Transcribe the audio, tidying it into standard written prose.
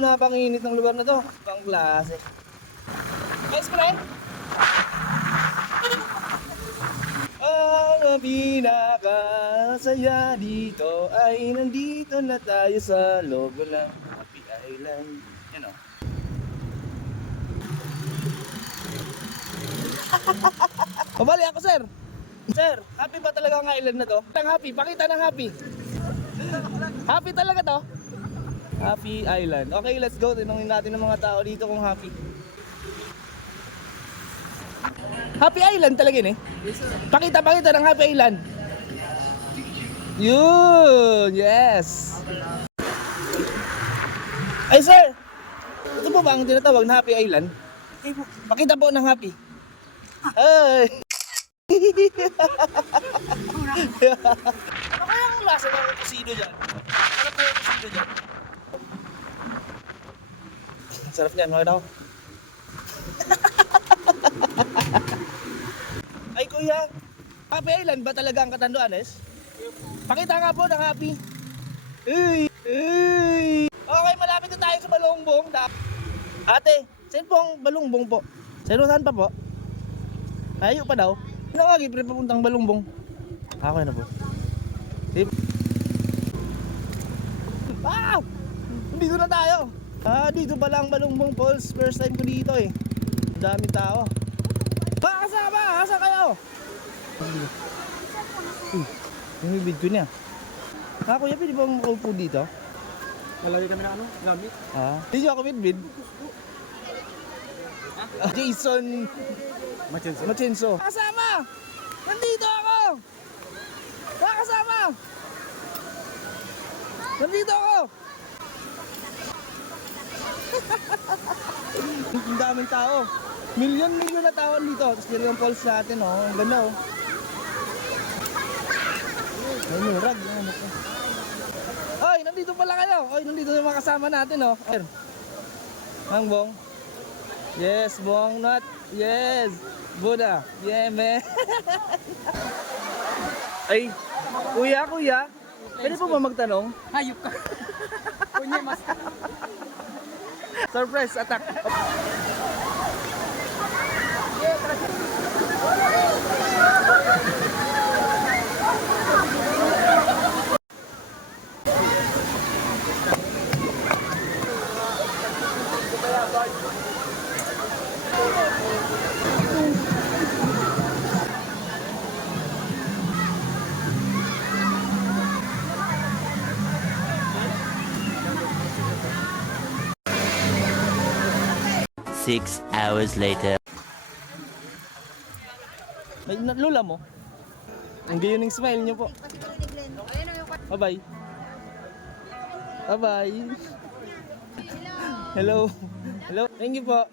napakinit ng lugar na to. Ibang klase. Guys, pre! Ang pinakasaya dito ay nandito na tayo sa logo ng Happy Island. Yan o. Pabali ako, sir. Sir, happy ba talaga ang island na to? Ang happy, pakita ng happy. Happy talaga to? Happy Island. Okay, let's go. Tinungin natin ng mga tao dito kung happy. Happy Island talaga yun eh. Pakita ng Happy Island. Yun, yes. Ay sir, ito po ba ang tinatawag na Happy Island? Pakita po ng happy. Ay. Ano kaya ang lasa ng kusino dyan? Ano kaya ang kusino dyan? Sarap niyan, mga daw. Ay kuya, Happy Island ba talaga ang Catanduanes? Pakita nga po ng happy. Uy, uy. Okay, malapit na tayo sa Balongbong. Ate, saan po ang Balongbong po? Saan pa po? Ayaw pa daw. Ano nga, pre papuntang Balongbong. Okay na po. Ah! Dito na tayo. Dito pala ang Balongbong Falls. First time ko dito eh. Ang daming tao. Kasama! Asa kayo? Yung video niya. Kuya, pwede ba makaupo dito? Malagay kami ng ano? Gamit? Hindi ako bid. Jason Machenso. Kasama! Nandito ako! Kasama! Nandito ako! Ang daming tao. Milyon na tao dito. Tapos dito yung falls natin, oh. Ang ganda, oh. Ay, murag. Oy, nandito pala kayo. Oy, nandito yung mga kasama natin, oh. Ang Bong. Yes, Bong Nut. Yes. Buddha. Yeah, man. Ay, kuya. Pwede po ba magtanong? Hayop ka. Kunya, mas. Surprise attack. Six hours later. May lula mo. Ang gayon ng smile niyo po. Bye-bye. Bye-bye. Hello. Hello. Thank you po.